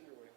in your way.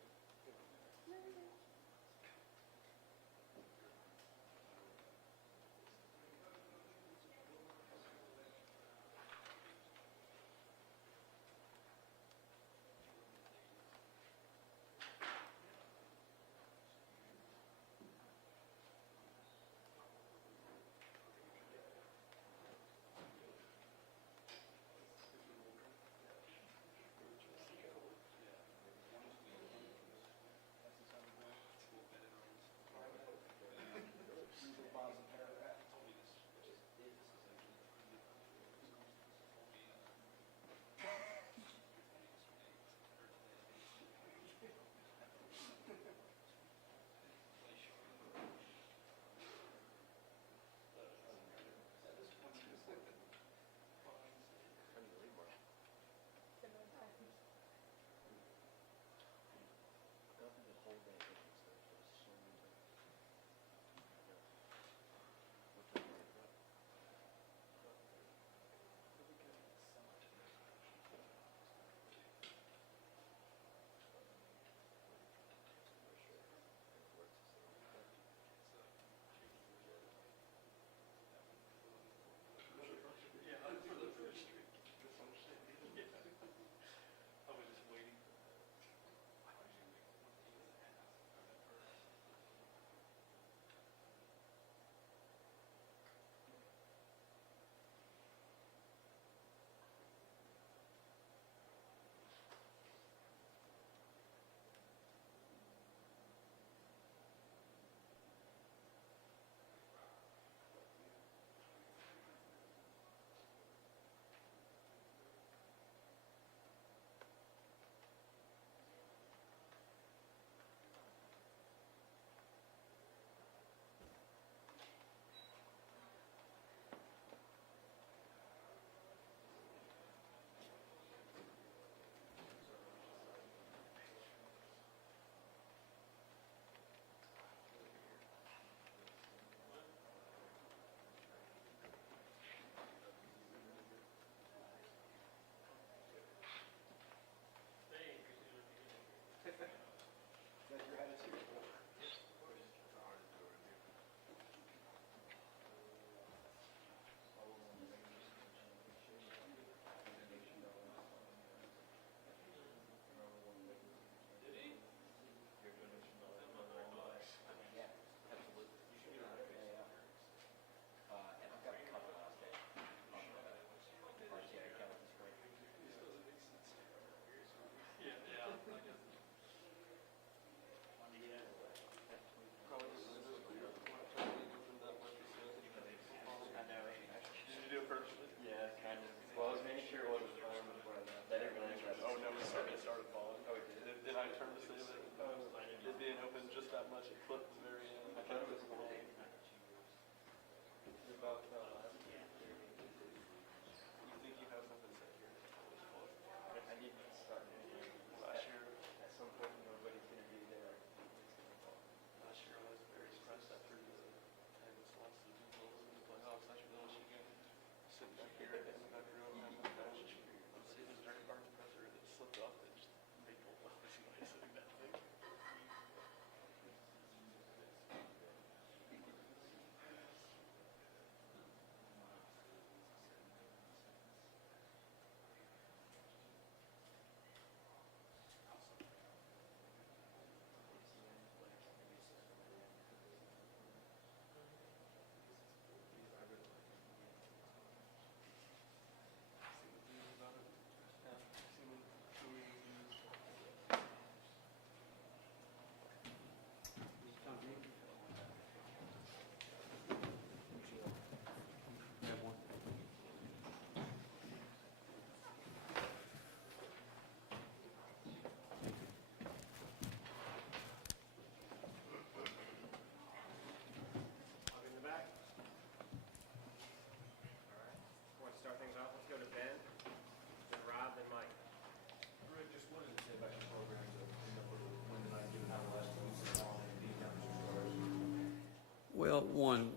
Well, one,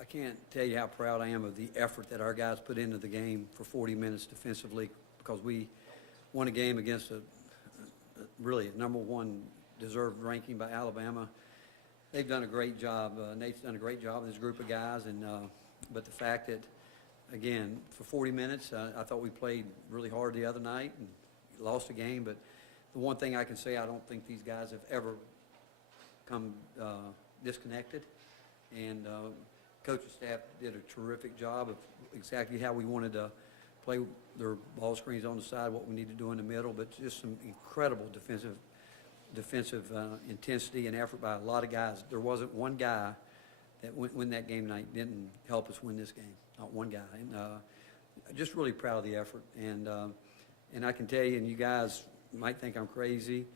I can't tell you how proud I am of the effort that our guys put into the game for 40 minutes defensively, because we won a game against really #1 deserved ranking by Alabama. They've done a great job. Nate's done a great job with this group of guys, and but the fact that, again, for 40 minutes, I thought we played really hard the other night and lost the game. But the one thing I can say, I don't think these guys have ever come disconnected. And coaching staff did a terrific job of exactly how we wanted to play their ball screens on the side, what we need to do in the middle, but just some incredible defensive intensity and effort by a lot of guys. There wasn't one guy that win that game tonight didn't help us win this game. Not one guy. And just really proud of the effort. And I can tell you, and you guys might think I'm crazy,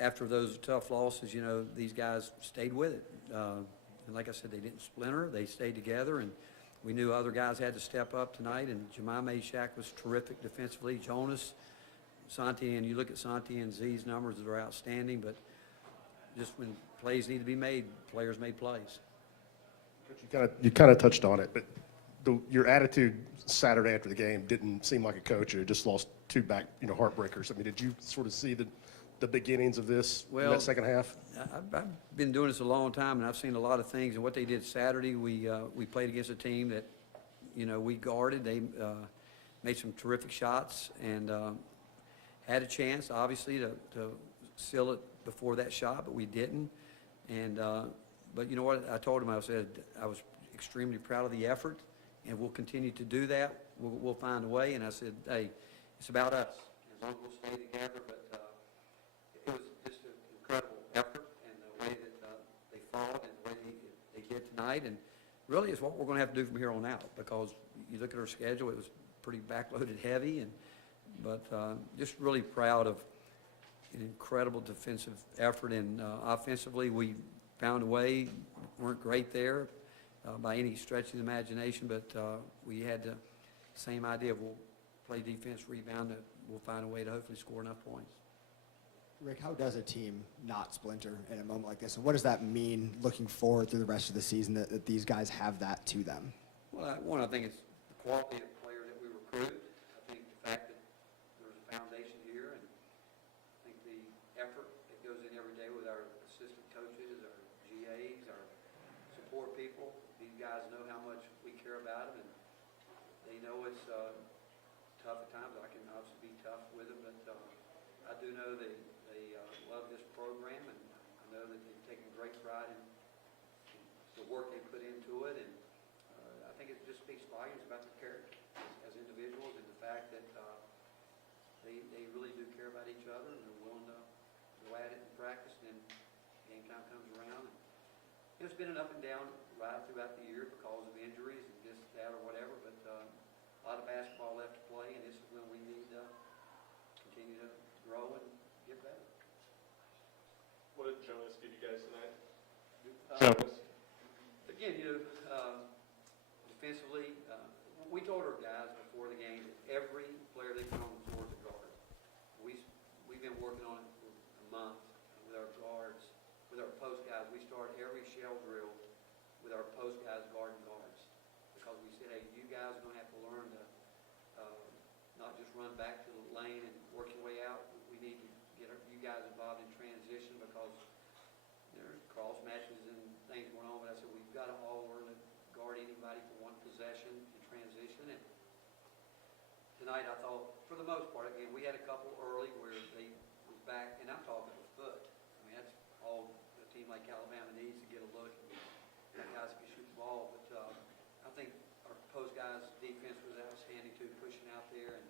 after those tough losses, you know, these guys stayed with it. And like I said, they didn't splinter. They stayed together, and we knew other guys had to step up tonight. And Jemima Shaq was terrific defensively. Jonas, Santi, and you look at Santi and Z's numbers, they're outstanding. But just when plays need to be made, players made plays. You kind of touched on it, but your attitude Saturday after the game didn't seem like a coach. You just lost two back, heartbreakers. I mean, did you sort of see the beginnings of this in that second half? I've been doing this a long time, and I've seen a lot of things. And what they did Saturday, we played against a team that, we guarded. They made some terrific shots and had a chance, obviously, to seal it before that shot, but we didn't. And but you know what? I told him, I said I was extremely proud of the effort, and we'll continue to do that. We'll find a way. And I said, hey, it's about us. As long as we'll stay together. But it was just an incredible effort, and the way that they fought and the way they did tonight. And really, it's what we're going to have to do from here on out, because you look at our schedule, it was pretty backloaded heavy. But just really proud of an incredible defensive effort. And offensively, we found a way. Weren't great there by any stretch of the imagination, but we had the same idea. We'll play defense, rebound, that we'll find a way to hopefully score enough points. Rick, how does a team not splinter in a moment like this? And what does that mean looking forward through the rest of the season, that these guys have that to them? Well, I think it's the quality of players that we recruit. I think the fact that there's a foundation here, and I think the effort that goes in every day with our assistant coaches, our GAs, our support people. These guys know how much we care about them, and they know it's tough at times. I can obviously be tough with them, but I do know they love this program, and I know that they've taken great pride in the work they put into it. And I think it just speaks volumes about their character as individuals, and the fact that they really do care about each other, and they're willing to go at it and practice. And then game time comes around. And it's been an up and down ride throughout the year because of injuries and this, that, or whatever. But a lot of basketball left to play, and this is when we need to continue to grow and get better. What did Jonas give you guys tonight? Again, defensively, we told our guys before the game that every player that comes on the floor is a guard. We've been working on it for a month with our guards, with our post guys. We start every shell drill with our post guys guarding guards, because we said, hey, you guys are going to have to learn to not just run back to the lane and work your way out. We need to get you guys involved in transition, because there's cross matches and things going on. But I said we've got to all learn to guard anybody for one possession in transition. And tonight, I thought, for the most part, again, we had a couple early where they was back, and I'm talking a foot. I mean, that's all a team like Alabama needs to get a look. And guys can shoot the ball. But I think our post guys' defense was outstanding too, pushing out there. And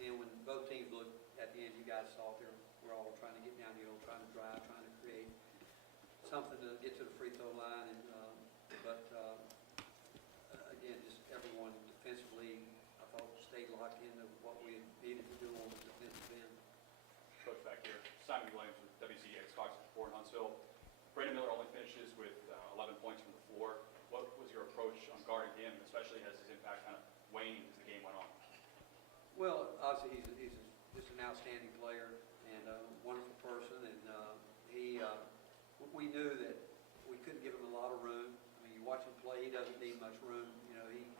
then when both teams looked at the end, you guys saw there, we're all trying to get downhill, trying to drive, trying to create something to get to the free throw line. And again, just everyone defensively, I thought, stayed locked into what we needed to do on the defensive end. Coach back here, Simon Williams with WCX Cox 4 in Huntsville. Brandon Miller only finishes with 11 points from the floor. What was your approach on guarding him, especially as his impact kind of waned as the game went on? Well, obviously he's just an outstanding player and a wonderful person, and we knew that we couldn't give him a lot of room. I mean, you watch him play; he doesn't need much room.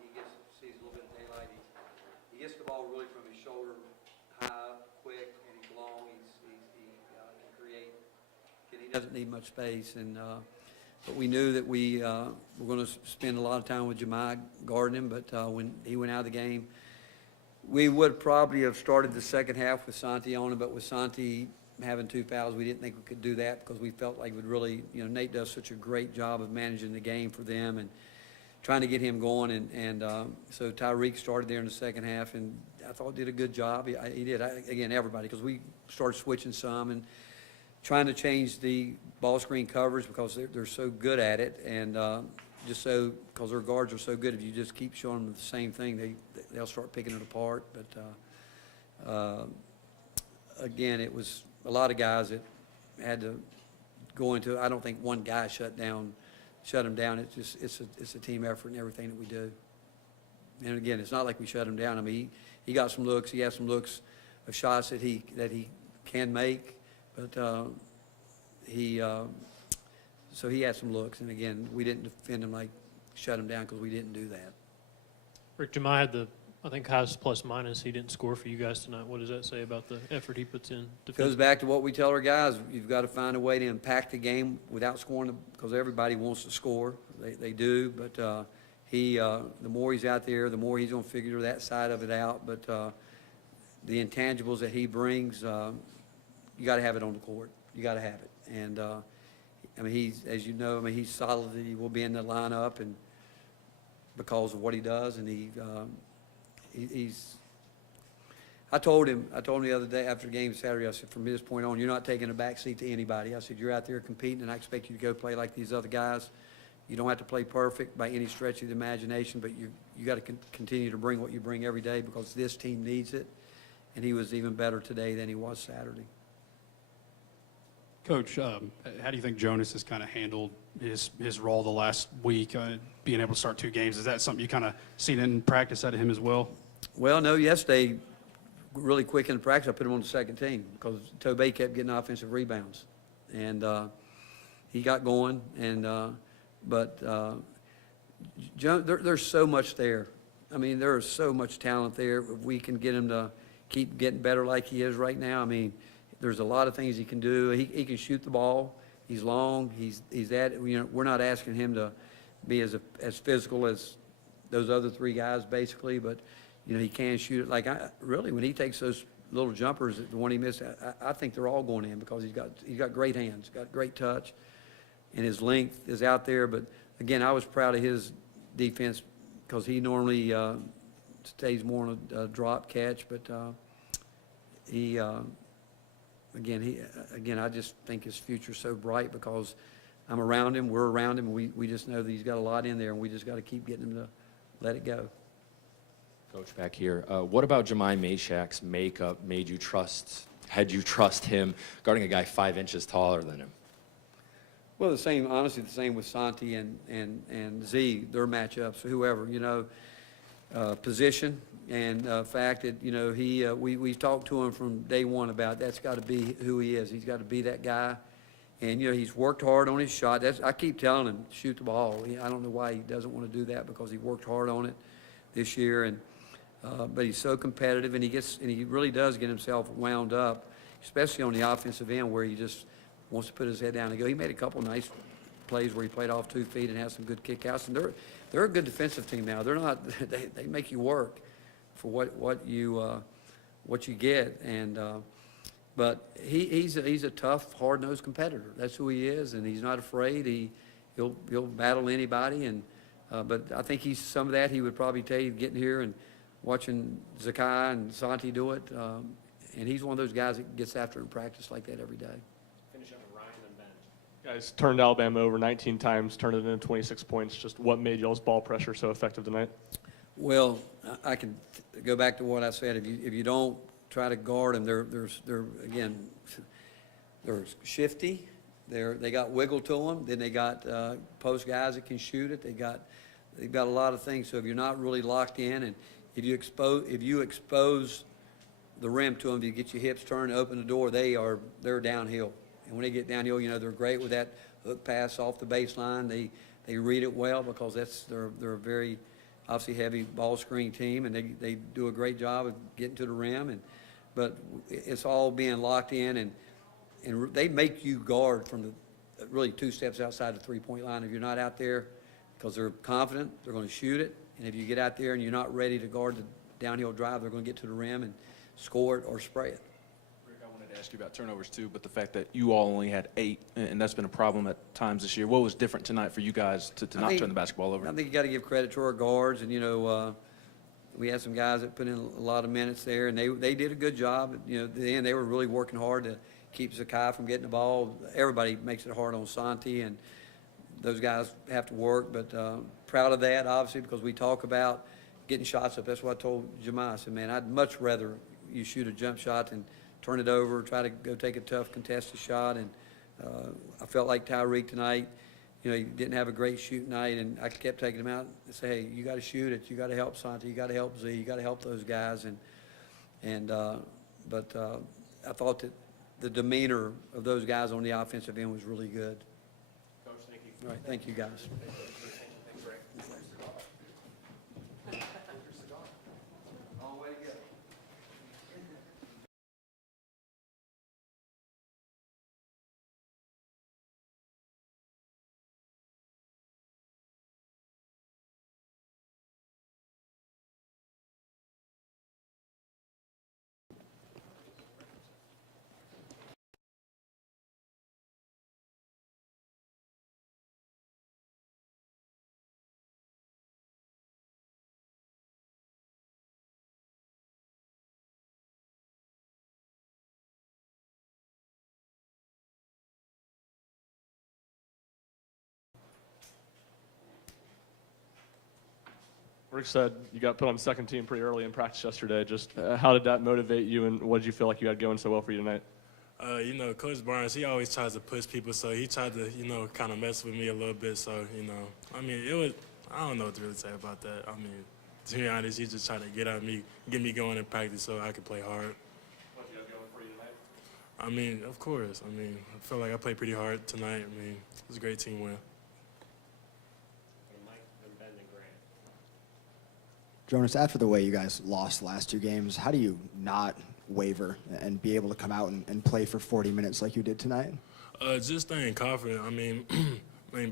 He sees a little bit of daylight. He gets the ball really from his shoulder high, quick, and he's long. He He doesn't need much space, and but we knew that we were going to spend a lot of time with Jemai guarding him. But when he went out of the game, we would probably have started the second half with Santi on him. But with Santi having 2 fouls, we didn't think we could do that because we felt like it would really, Nate does such a great job of managing the game for them and trying to get him going. And so Tyreek started there in the second half, and I thought did a good job. He did. Again, everybody, because we started switching some and trying to change the ball screen coverage because they're so good at it, and just so because their guards are so good, if you just keep showing them the same thing, they'll start picking it apart. But again, it was a lot of guys that had to go into it. I don't think one guy shut them down. It's a team effort in everything that we do. And again, it's not like we shut him down. I mean, he got some looks. He had some looks of shots that he can make. But so he had some looks, and again, we didn't defend him like shut him down because we didn't do that. Rick, Jemai had the, I think, highest plus minus. He didn't score for you guys tonight. What does that say about the effort he puts in? Goes back to what we tell our guys. You've got to find a way to impact the game without scoring, because everybody wants to score. They do, but the more he's out there, the more he's going to figure that side of it out. But the intangibles that he brings, you got to have it on the court. You got to have it. And I mean, he's, as you know, I mean, he's solid. He will be in the lineup, and because of what he does, and he's. I told him the other day after the game Saturday, I said, from this point on, you're not taking a back seat to anybody. I said, you're out there competing, and I expect you to go play like these other guys. You don't have to play perfect by any stretch of the imagination, but you got to continue to bring what you bring every day because this team needs it. And he was even better today than he was Saturday. Coach, how do you think Jonas has kind of handled his role the last week, being able to start 2 games? Is that something you kind of seen in practice out of him as well? Well, no, yesterday, really quick in the practice, I put him on the second team because Tobey kept getting offensive rebounds. And he got going. And there's so much there. I mean, there is so much talent there. If we can get him to keep getting better like he is right now, I mean, there's a lot of things he can do. He can shoot the ball. He's long. He's that. We're not asking him to be as physical as those other 3 guys, basically. But he can shoot it. Like really, when he takes those little jumpers, the one he missed, I think they're all going in because he's got great hands, got great touch, and his length is out there. But again, I was proud of his defense because he normally stays more on a drop catch, but Again, I just think his future's so bright because I'm around him, we're around him, and we just know that he's got a lot in there, and we just got to keep getting him to let it go. Coach, back here. What about Jemai Mashak's makeup had you trust him guarding a guy 5 inches taller than him? Well, honestly, the same with Santi and Z, their matchups, whoever, position. And fact that, we've talked to him from day one about that's got to be who he is. He's got to be that guy. And, he's worked hard on his shot. I keep telling him, shoot the ball. I don't know why he doesn't want to do that because he worked hard on it this year. And but he's so competitive, and he really does get himself wound up, especially on the offensive end where he just wants to put his head down and go. He made a couple nice plays where he played off 2 feet and has some good kickouts. And they're a good defensive team now. They're not. They make you work for what you get, and but he's a tough, hard-nosed competitor. That's who he is, and he's not afraid. He'll battle anybody, and but I think he's some of that. He would probably tell you getting here and watching Zakai and Santi do it, and he's one of those guys that gets after it in practice like that every day. Finish up with Ryan and Ben. Guys turned Alabama over 19 times, turned it into 26 points. Just what made y'all's ball pressure so effective tonight? Well, I can go back to what I said. If you don't try to guard them, they're shifty. They got wiggle to them. Then they got post guys that can shoot it. They've got a lot of things. So if you're not really locked in, and if you expose the rim to them, if you get your hips turned, open the door, they're downhill. And when they get downhill, they're great with that hook pass off the baseline. They read it well because they're a very obviously heavy ball screen team, and they do a great job of getting to the rim. But it's all being locked in, and and they make you guard from the, really 2 steps outside the three-point line if you're not out there, because they're confident, they're going to shoot it. And if you get out there and you're not ready to guard the downhill drive, they're going to get to the rim and score it or spray it. Rick, I wanted to ask you about turnovers too, but the fact that you all only had 8, and that's been a problem at times this year. What was different tonight for you guys to I not think- turn the basketball over? I think you got to give credit to our guards, and, we had some guys that put in a lot of minutes there, and they did a good job. At the end, they were really working hard to keep Zakai from getting the ball. Everybody makes it hard on Santi, and those guys have to work, but proud of that, obviously, because we talk about getting shots up. That's what I told Jemai. I said, man, I'd much rather you shoot a jump shot than turn it over, try to go take a tough contested shot. And I felt like Tyreek tonight, he didn't have a great shoot night, and I kept taking him out and say, hey, you got to shoot it. You got to help Santi. You got to help Z. You got to help those guys. But I thought that the demeanor of those guys on the offensive end was really good. Coach, thank you. All right, thank you, guys. Long way to go. Rick said you got put on second team pretty early in practice yesterday. Just how did that motivate you, and what did you feel like you had going so well for you tonight? Coach Barnes, he always tries to push people, so he tried to, kind of mess with me a little bit. So, it was, I don't know what to really say about that. To be honest, he just tried to get me going in practice so I could play hard. What did you have going for you tonight? Of course. I feel like I played pretty hard tonight. It was a great team win. Jonas, after the way you guys lost the last 2 games, how do you not waver and be able to come out and play for 40 minutes like you did tonight? Just staying confident.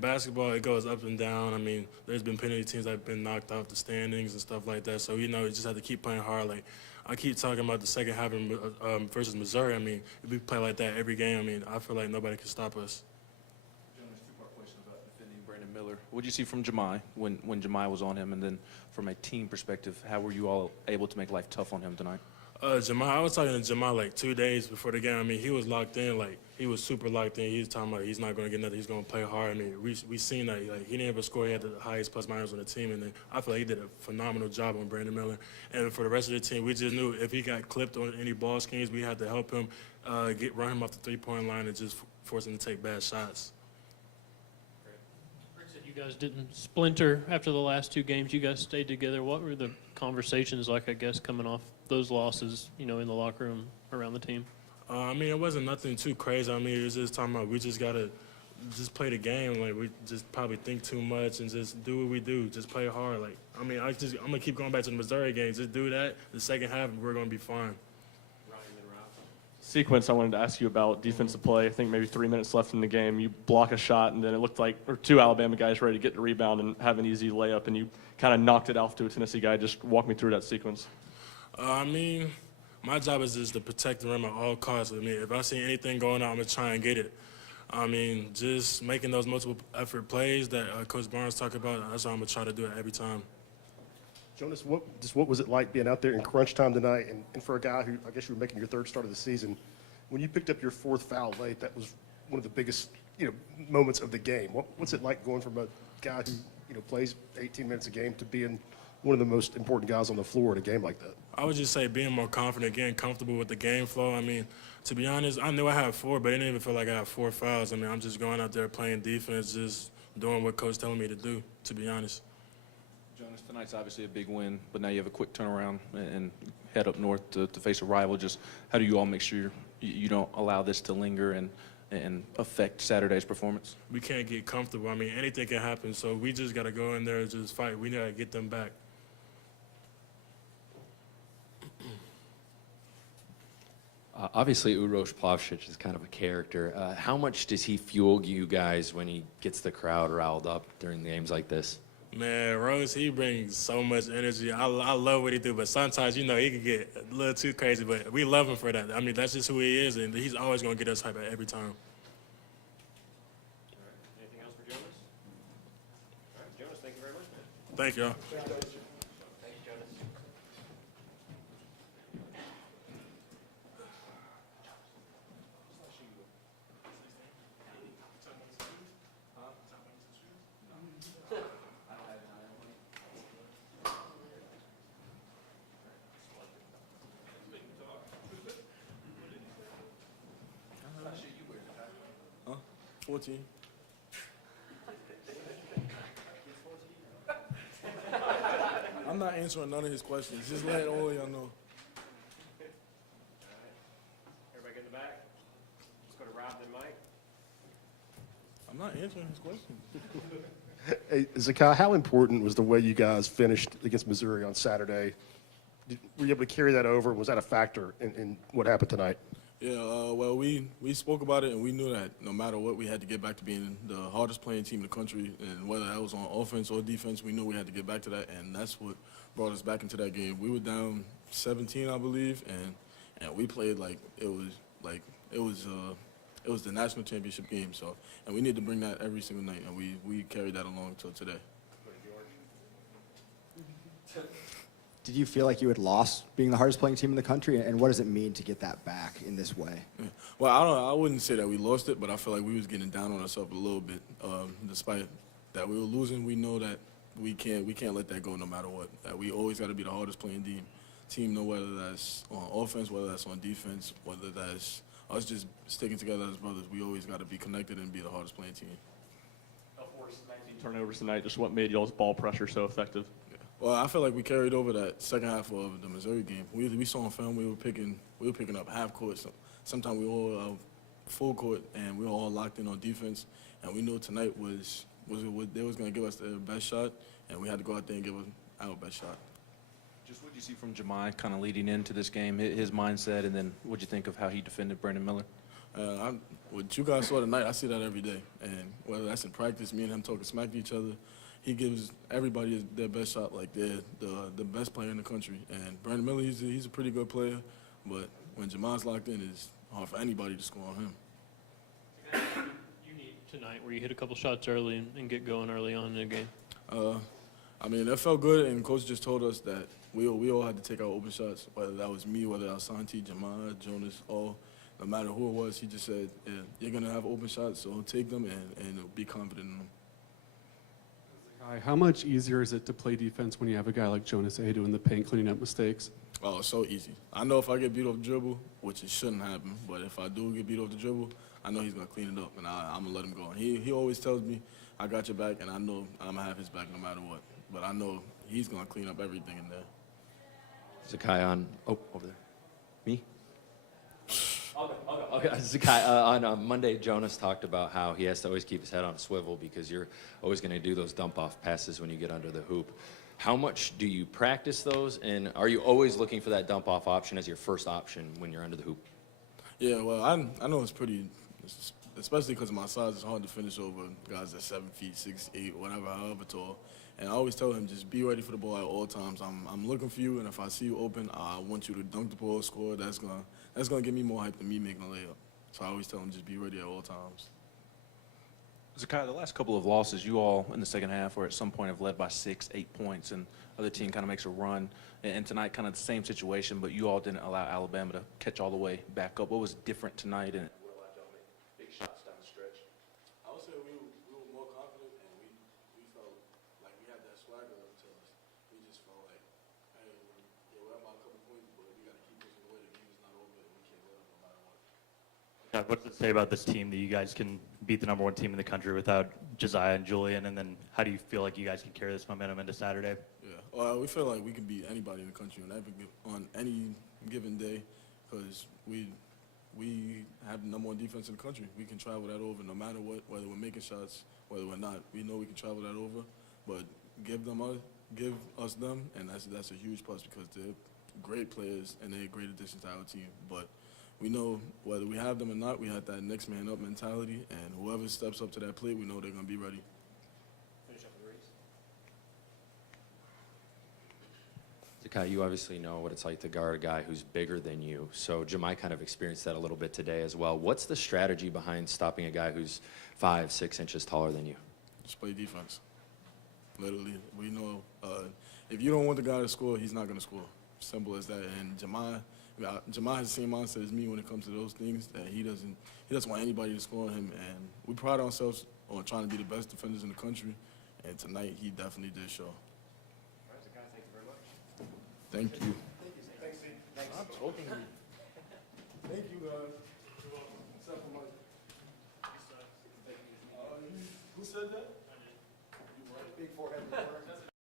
Basketball, it goes up and down. There's been plenty of teams that have been knocked off the standings and stuff like that. So, you just have to keep playing hard. Like, I keep talking about the second half versus Missouri. If we play like that every game, I feel like nobody can stop us. Jonas, 2-part question about defending Brandon Miller. What did you see from Jemai when Jemai was on him? And then from a team perspective, how were you all able to make life tough on him tonight? Jemai, I was talking to Jemai like 2 days before the game. He was locked in. He was super locked in. He was talking about he's not going to get nothing. He's going to play hard. We seen that. He didn't have a score. He had the highest plus minus on the team. And then I feel like he did a phenomenal job on Brandon Miller. And for the rest of the team, we just knew if he got clipped on any ball schemes, we had to help him run him off the three-point line and just force him to take bad shots. Rick said you guys didn't splinter after the last 2 games. You guys stayed together. What were the conversations like, I guess, coming off those losses, in the locker room around the team? It wasn't nothing too crazy. It was just talking about we just got to just play the game. We just probably think too much and just do what we do. Just play hard. I'm going to keep going back to the Missouri game. Just do that. The second half, we're going to be fine. Sequence I wanted to ask you about defensive play. I think maybe 3 minutes left in the game. You block a shot, and then it looked like 2 Alabama guys ready to get the rebound and have an easy layup, and you kind of knocked it off to a Tennessee guy. Just walk me through that sequence. My job is just to protect the rim at all costs. If I see anything going on, I'm going to try and get it. Just making those multiple effort plays that Coach Barnes talked about, that's what I'm going to try to do it every time. Jonas, what was it like being out there in crunch time tonight? And for a guy who, I guess you were making your 3rd start of the season, when you picked up your 4th foul late, that was one of the biggest, moments of the game. What's it like going from a guy who, plays 18 minutes a game to being one of the most important guys on the floor in a game like that? I would just say being more confident, getting comfortable with the game flow. To be honest, I knew I had 4, but it didn't even feel like I had 4 fouls. I'm just going out there playing defense, just doing what Coach telling me to do, to be honest. Jonas, tonight's obviously a big win, but now you have a quick turnaround and head up north to face a rival. Just how do you all make sure you don't allow this to linger and affect Saturday's performance? We can't get comfortable. Anything can happen, so we just got to go in there and just fight. We got to get them back. Obviously, Uroš Plavšić is kind of a character. How much does he fuel you guys when he gets the crowd riled up during games like this? Man, Rose, he brings so much energy. I love what he do, but sometimes, he can get a little too crazy, but we love him for that. I mean, that's just who he is, and he's always going to get us hype every time. Anything else for Jonas? All right, Jonas, thank you very much, man. Thank y'all. Thank you, Jonas. Huh? 14. I'm not answering none of his questions. Just let all y'all know. Everybody get in the back? Let's go to Rob, then Mike. I'm not answering his questions. Hey, Zakai, how important was the way you guys finished against Missouri on Saturday? Were you able to carry that over? Was that a factor in what happened tonight? Yeah, well, we spoke about it, and we knew that no matter what, we had to get back to being the hardest playing team in the country. And whether that was on offense or defense, we knew we had to get back to that, and that's what brought us back into that game. We were down 17, I believe, and we played like it was the national championship game. So, and we need to bring that every single night, and we carried that along till today. Did you feel like you had lost being the hardest playing team in the country, and what does it mean to get that back in this way? Yeah. Well, I wouldn't say that we lost it, but I feel like we was getting down on ourselves a little bit. Despite that we were losing, we know that we can't let that go no matter what. That we always got to be the hardest playing team. Know whether that's on offense, whether that's on defense, whether that's us just sticking together as brothers. We always got to be connected and be the hardest playing team. Forced 19 turnovers tonight. Just what made y'all's ball pressure so effective? Well, I feel like we carried over that second half of the Missouri game. We saw on film we were picking up half court. Sometimes we were full court, and we were all locked in on defense. And we knew tonight they was going to give us their best shot, and we had to go out there and give our best shot. Just what did you see from Jemai kind of leading into this game, his mindset, and then what did you think of how he defended Brandon Miller? What you guys saw tonight, I see that every day. And whether that's in practice, me and him talking smack to each other, he gives everybody their best shot like they're the best player in the country. And Brandon Miller, he's a pretty good player, but when Jamai's locked in, it's hard for anybody to score on him. You need tonight where you hit a couple shots early and get going early on in the game. I mean, that felt good, and coach just told us that we all had to take our open shots, whether that was me, whether that was Santi, Jamai, Jonas, all. No matter who it was, he just said, yeah, you're going to have open shots, so take them and be confident in them. How much easier is it to play defense when you have a guy like Jonas Aidoo in the paint cleaning up mistakes? Oh, it's so easy. I know if I get beat off the dribble, which it shouldn't happen, but if I do get beat off the dribble, I know he's going to clean it up, and I'm going to let him go. And he always tells me, I got your back, and I know I'm going to have his back no matter what. But I know he's going to clean up everything in there. Zakai over there. Me? Okay. Zakai, on Monday, Jonas talked about how he has to always keep his head on a swivel because you're always going to do those dump-off passes when you get under the hoop. How much do you practice those, and are you always looking for that dump-off option as your first option when you're under the hoop? Yeah, well, I know it's pretty, especially because of my size, it's hard to finish over guys that's 7 feet, 6'8", whatever, however tall. And I always tell him, just be ready for the ball at all times. I'm looking for you, and if I see you open, I want you to dunk the ball, score. That's gonna get me more hype than me making a layup. So I always tell him, just be ready at all times. Zakai, the last couple of losses, you all in the second half were at some point have led by 6, 8 points, and other team kind of makes a run. And tonight, kind of the same situation, but you all didn't allow Alabama to catch all the way back up. What was different tonight? And what allowed y'all to make big shots down the stretch? I would say we were more confident, and we felt like we had that swagger up to us. We just felt like, hey, we're up by a couple points, but we got to keep pushing away. The game is not over, and we can't let up no matter what. What does it say about this team that you guys can beat the #1 team in the country without Josiah and Julian? And then how do you feel like you guys can carry this momentum into Saturday? Yeah, well, we feel like we can beat anybody in the country on any given day because we have the #1 defense in the country. We can travel that over no matter what, whether we're making shots, whether we're not. We know we can travel that over, but give us them, and that's a huge plus because they're great players and they're a great addition to our team. But we know whether we have them or not, we have that next man up mentality, and whoever steps up to that plate, we know they're going to be ready. Zakai, you obviously know what it's like to guard a guy who's bigger than you. So Jemai kind of experienced that a little bit today as well. What's the strategy behind stopping a guy who's 5, 6 inches taller than you? Just play defense. Literally, we know if you don't want the guy to score, he's not going to score. Simple as that. And Jemai has the same mindset as me when it comes to those things, that he doesn't want anybody to score on him. And we pride ourselves on trying to be the best defenders in the country. And tonight, he definitely did show. Thank you. Thank you, guys. Except for Mike. Who said that? Big forehead.